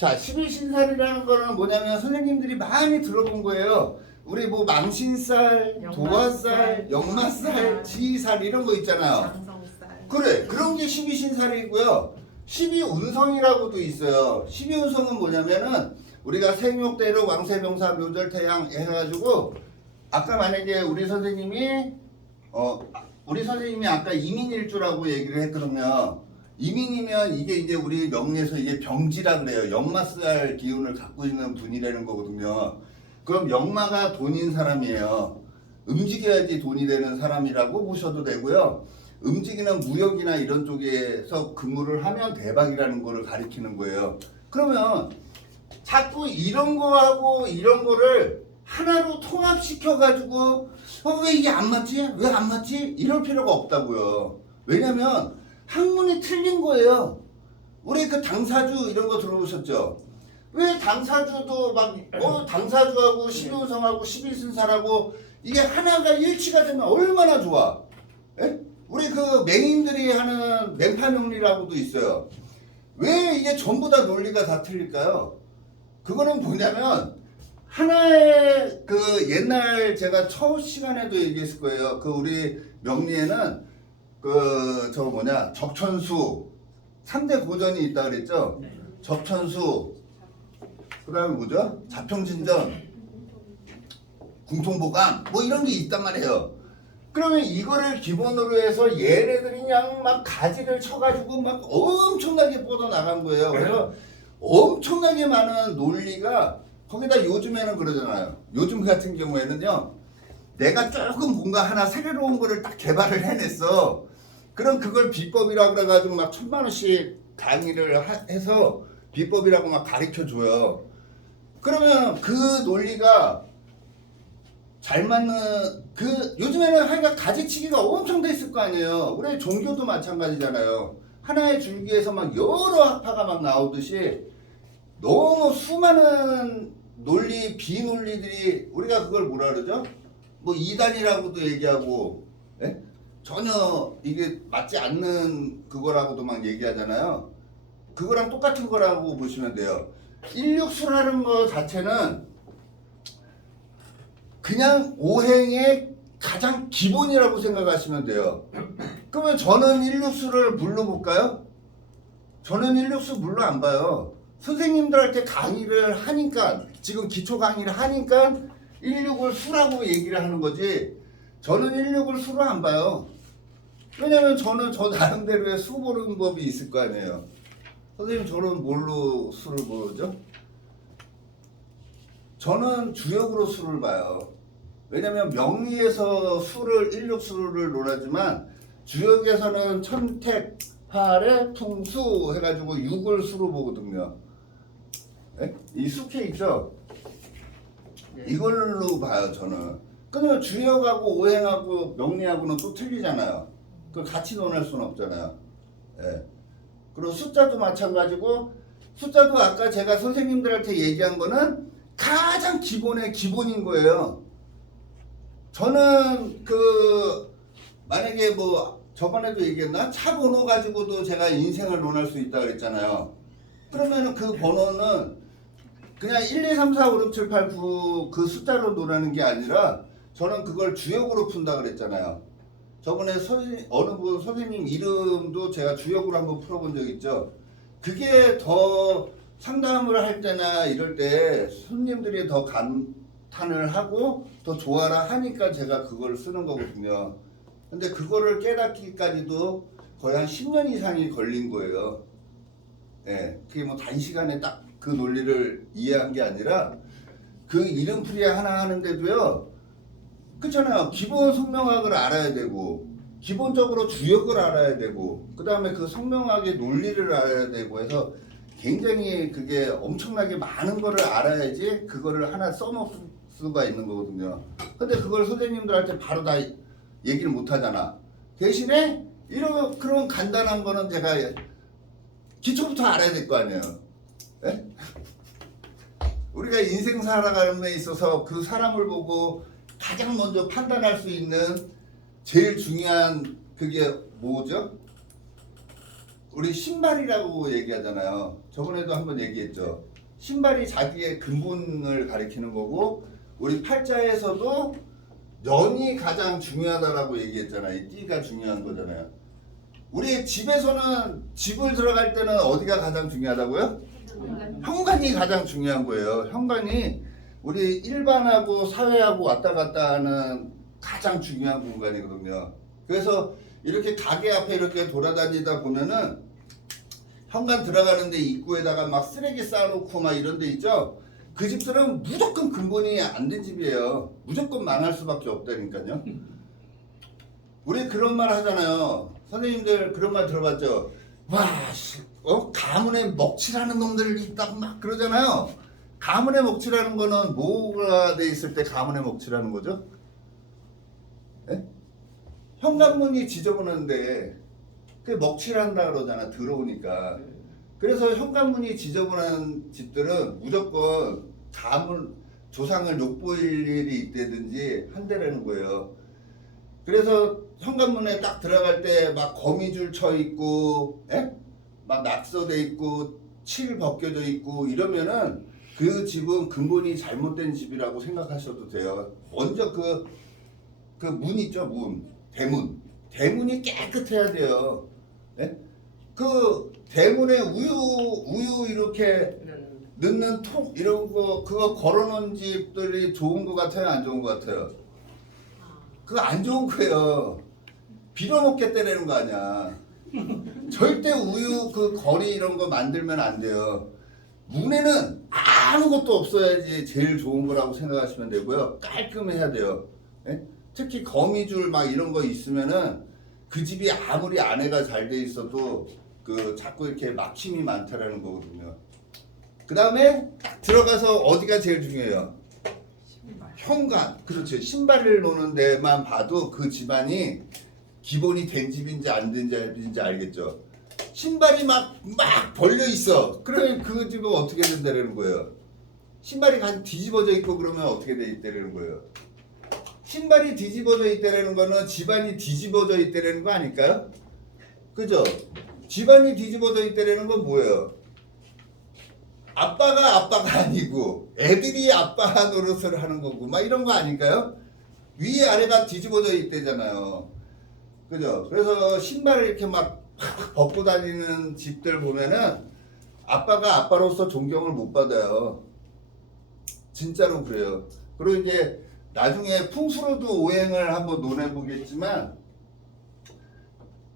자, 12신살이라는 거는 뭐냐면 선생님들이 많이 들어본 거예요. 우리 뭐 망신살, 도화살, 역마살, 지휘살 이런 거 있잖아요. 장성살. 그래, 그런 게 12신살이고요. 12운성이라고도 있어요. 12운성은 뭐냐면은 우리가 생육대로 왕세명사 묘절태양 해가지고 아까 만약에 우리 선생님이 아까 이민일주라고 얘기를 했거든요. 이민이면 이게 이제 우리 명리에서 이게 병지라 그래요. 역마살 기운을 갖고 있는 분이라는 거거든요. 그럼 역마가 돈인 사람이에요. 움직여야지 돈이 되는 사람이라고 보셔도 되고요. 움직이는 무역이나 이런 쪽에서 근무를 하면 대박이라는 거를 가리키는 거예요. 그러면 자꾸 이런 거하고 이런 거를 하나로 통합시켜 가지고 왜 이게 안 맞지? 왜 안 맞지? 이럴 필요가 없다고요. 왜냐면 학문이 틀린 거예요. 우리 그 당사주 이런 거 들어보셨죠? 왜 당사주도 막 당사주하고 12운성하고 11신살하고 이게 하나가 일치가 되면 얼마나 좋아? 에? 우리 그 맹인들이 하는 맹파명리라고도 있어요. 왜 이게 전부 다 논리가 다 틀릴까요? 그거는 뭐냐면 하나의 그 옛날 제가 첫 시간에도 얘기했을 거예요. 그 우리 명리에는 그 적천수 3대 고전이 있다 그랬죠? 적천수 그 다음에 뭐죠? 자평진전 궁통보감 뭐 이런 게 있단 말이에요. 그러면 이거를 기본으로 해서 얘네들이 그냥 막 가지를 쳐가지고 막 엄청나게 뻗어나간 거예요. 그래서 엄청나게 많은 논리가 거기다 요즘에는 그러잖아요. 요즘 같은 경우에는요. 내가 조금 뭔가 하나 새로운 거를 딱 개발을 해냈어. 그럼 그걸 비법이라고 그래가지고 막 1000만 원씩 강의를 해서 비법이라고 막 가르쳐줘요. 그러면 그 논리가 잘 맞는 요즘에는 하여간 가지치기가 엄청 됐을 거 아니에요. 우리 종교도 마찬가지잖아요. 하나의 줄기에서 막 여러 학파가 막 나오듯이 너무 수많은 논리, 비논리들이 우리가 그걸 뭐라 그러죠? 뭐 이단이라고도 얘기하고 예? 전혀 이게 맞지 않는 그거라고도 막 얘기하잖아요. 그거랑 똑같은 거라고 보시면 돼요. 일육수라는 거 자체는 그냥 오행의 가장 기본이라고 생각하시면 돼요. 그러면 저는 일육수를 물로 볼까요? 저는 일육수 물로 안 봐요. 선생님들한테 강의를 하니까 지금 기초 강의를 하니까 일육을 수라고 얘기를 하는 거지 저는 일육을 수로 안 봐요. 왜냐면 저는 저 나름대로의 수 보는 법이 있을 거 아니에요. 선생님 저는 뭘로 수를 보죠? 저는 주역으로 수를 봐요. 왜냐면 명리에서 수를 일육수를 논하지만 주역에서는 천택, 팔에 풍수 해가지고 육을 수로 보거든요. 네? 이 수케 있죠? 이걸로 봐요 저는. 그러면 주역하고 오행하고 명리하고는 또 틀리잖아요. 그걸 같이 논할 수는 없잖아요. 네. 그리고 숫자도 마찬가지고 숫자도 아까 제가 선생님들한테 얘기한 거는 가장 기본의 기본인 거예요. 저는 만약에 뭐 저번에도 얘기했나? 차 번호 가지고도 제가 인생을 논할 수 있다 그랬잖아요. 그러면은 그 번호는 그냥 1, 2, 3, 4, 5, 6, 7, 8, 9 그 숫자로 논하는 게 아니라 저는 그걸 주역으로 푼다 그랬잖아요. 저번에 어느 분 선생님 이름도 제가 주역으로 한번 풀어본 적 있죠. 그게 더 상담을 할 때나 이럴 때 손님들이 더 감탄을 하고 더 좋아라 하니까 제가 그걸 쓰는 거거든요. 근데 그거를 깨닫기까지도 거의 한 10년 이상이 걸린 거예요. 네, 그게 뭐 단시간에 딱 그 논리를 이해한 게 아니라 그 이름풀이 하나 하는데도요. 그렇잖아요. 기본 성명학을 알아야 되고 기본적으로 주역을 알아야 되고 그 다음에 그 성명학의 논리를 알아야 되고 해서 굉장히 그게 엄청나게 많은 거를 알아야지 그거를 하나 써놓을 수가 있는 거거든요. 근데 그걸 선생님들한테 바로 다 얘기를 못 하잖아. 대신에 그런 간단한 거는 제가 기초부터 알아야 될 거 아니에요. 네? 우리가 인생 살아가는 데 있어서 그 사람을 보고 가장 먼저 판단할 수 있는 제일 중요한 그게 뭐죠? 우리 신발이라고 얘기하잖아요. 저번에도 한번 얘기했죠. 신발이 자기의 근본을 가리키는 거고 우리 팔자에서도 연이 가장 중요하다라고 얘기했잖아요. 이 띠가 중요한 거잖아요. 우리 집에서는 집을 들어갈 때는 어디가 가장 중요하다고요? 현관이 가장 중요한 거예요. 현관이 우리 일반하고 사회하고 왔다 갔다 하는 가장 중요한 공간이거든요. 그래서 이렇게 가게 앞에 이렇게 돌아다니다 보면은 현관 들어가는데 입구에다가 막 쓰레기 쌓아놓고 막 이런 데 있죠. 그 집들은 무조건 근본이 안 된 집이에요. 무조건 망할 수밖에 없다니까요. 우리 그런 말 하잖아요. 선생님들 그런 말 들어봤죠? 와, 가문에 먹칠하는 놈들이 있다고 막 그러잖아요. 가문에 먹칠하는 거는 뭐가 돼 있을 때 가문에 먹칠하는 거죠? 예? 현관문이 지저분한데 그 먹칠한다 그러잖아. 들어오니까. 그래서 현관문이 지저분한 집들은 무조건 가문 조상을 욕보일 일이 있다든지 한다라는 거예요. 그래서 현관문에 딱 들어갈 때 막 거미줄 쳐 있고, 예? 막 낙서돼 있고, 칠 벗겨져 있고 이러면은 그 집은 근본이 잘못된 집이라고 생각하셔도 돼요. 먼저 그 문 있죠, 문, 대문이 깨끗해야 돼요. 예? 그 대문에 우유 이렇게 넣는 통 이런 거 그거 걸어놓은 집들이 좋은 거 같아요, 안 좋은 거 같아요? 그거 안 좋은 거예요. 빌어먹겠다라는 거 아니야. 절대 우유 그 거리 이런 거 만들면 안 돼요. 문에는 아무것도 없어야지 제일 좋은 거라고 생각하시면 되고요. 깔끔해야 돼요. 예? 특히 거미줄 막 이런 거 있으면은 그 집이 아무리 안에가 잘 돼 있어도 그 자꾸 이렇게 막힘이 많다라는 거거든요. 그 다음에 딱 들어가서 어디가 제일 중요해요? 현관. 그렇죠. 신발을 놓는 데만 봐도 그 집안이 기본이 된 집인지 안 된 집인지 알겠죠. 신발이 막 벌려 있어. 그러면 그 집은 어떻게 된다는 거예요? 신발이 뒤집어져 있고 그러면 어떻게 돼 있다는 거예요? 신발이 뒤집어져 있다는 거는 집안이 뒤집어져 있다는 거 아닐까요? 그죠? 집안이 뒤집어져 있다는 건 뭐예요? 아빠가 아니고 애들이 아빠 노릇을 하는 거고 막 이런 거 아닐까요? 위 아래가 뒤집어져 있대잖아요. 그죠? 그래서 신발을 이렇게 막 벗고 다니는 집들 보면은 아빠가 아빠로서 존경을 못 받아요. 진짜로 그래요. 그리고 이제 나중에 풍수로도 오행을 한번 논해보겠지만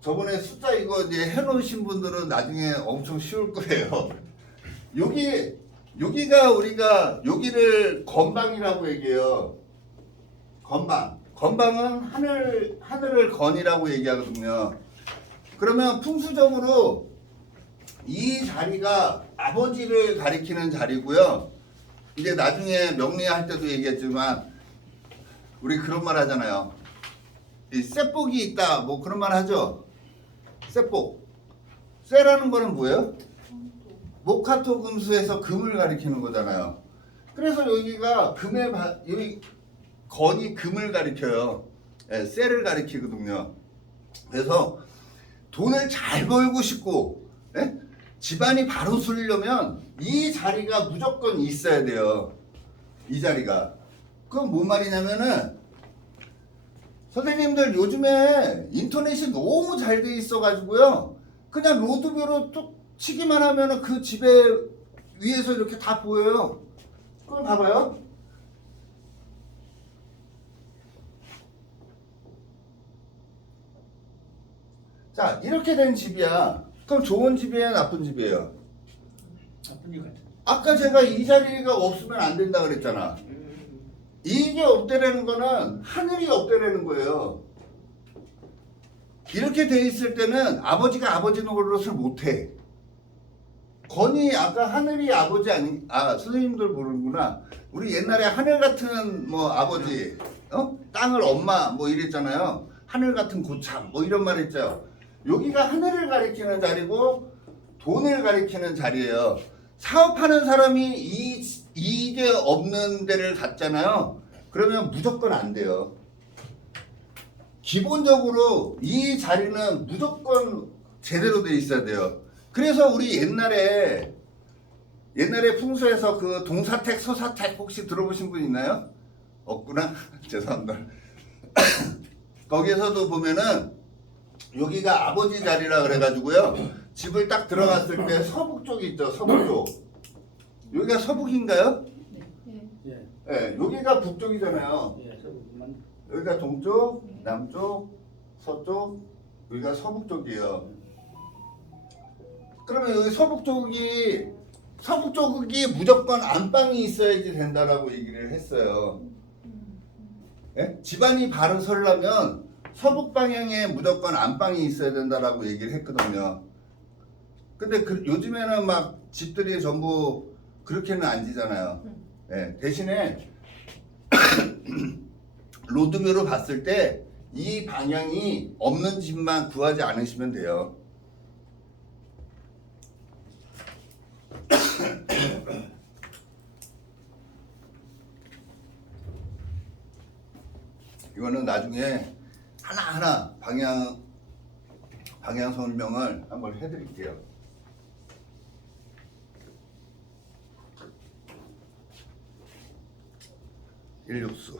저번에 숫자 이거 이제 해놓으신 분들은 나중에 엄청 쉬울 거예요. 여기가 우리가 여기를 건방이라고 얘기해요. 건방은 하늘을 건이라고 얘기하거든요. 그러면 풍수적으로 이 자리가 아버지를 가리키는 자리고요. 이제 나중에 명리할 때도 얘기했지만 우리 그런 말 하잖아요. 이 쇠복이 있다 뭐 그런 말 하죠. 쇠복. 쇠라는 거는 뭐예요? 목화토 금수에서 금을 가리키는 거잖아요. 그래서 여기가 여기 건이 금을 가리켜요. 예, 쇠를 가리키거든요. 그래서 돈을 잘 벌고 싶고, 예? 집안이 바로 쏠려면 이 자리가 무조건 있어야 돼요. 이 자리가. 그건 뭔 말이냐면은 선생님들 요즘에 인터넷이 너무 잘 돼 있어가지고요. 그냥 로드뷰로 뚝 치기만 하면은 그 집에 위에서 이렇게 다 보여요. 그럼 봐봐요. 자, 이렇게 된 집이야. 그럼 좋은 집이에요, 나쁜 집이에요? 나쁜 일 같아. 아까 제가 이 자리가 없으면 안 된다 그랬잖아. 이게 없대라는 거는 하늘이 없대라는 거예요. 이렇게 돼 있을 때는 아버지가 아버지 노릇을 못해. 건이 아까 하늘이 아버지 선생님들 모르는구나. 우리 옛날에 하늘 같은 뭐 아버지, 땅을 엄마 뭐 이랬잖아요. 하늘 같은 고참 뭐 이런 말 했죠. 여기가 하늘을 가리키는 자리고 돈을 가리키는 자리예요. 사업하는 사람이 이게 없는 데를 갔잖아요. 그러면 무조건 안 돼요. 기본적으로 이 자리는 무조건 제대로 돼 있어야 돼요. 그래서 우리 옛날에 풍수에서 그 동사택, 소사택 혹시 들어보신 분 있나요? 없구나. 죄송합니다. 거기에서도 보면은 여기가 아버지 자리라 그래가지고요. 집을 딱 들어갔을 때 서북 쪽이 있죠. 서북 쪽. 여기가 서북인가요? 예. 네, 여기가 북쪽이잖아요. 예. 저만 여기가 동쪽, 남쪽, 서쪽, 여기가 서북 쪽이에요. 그러면 여기 서북 쪽이 무조건 안방이 있어야지 된다라고 얘기를 했어요. 예? 집안이 바로 서려면 서북 방향에 무조건 안방이 있어야 된다라고 얘기를 했거든요. 근데 요즘에는 막 집들이 전부 그렇게는 안 지잖아요. 예, 대신에 로드뷰로 봤을 때 이 방향이 없는 집만 구하지 않으시면 돼요. 이거는 나중에 하나하나 방향 설명을 한번 해드릴게요. 일육수.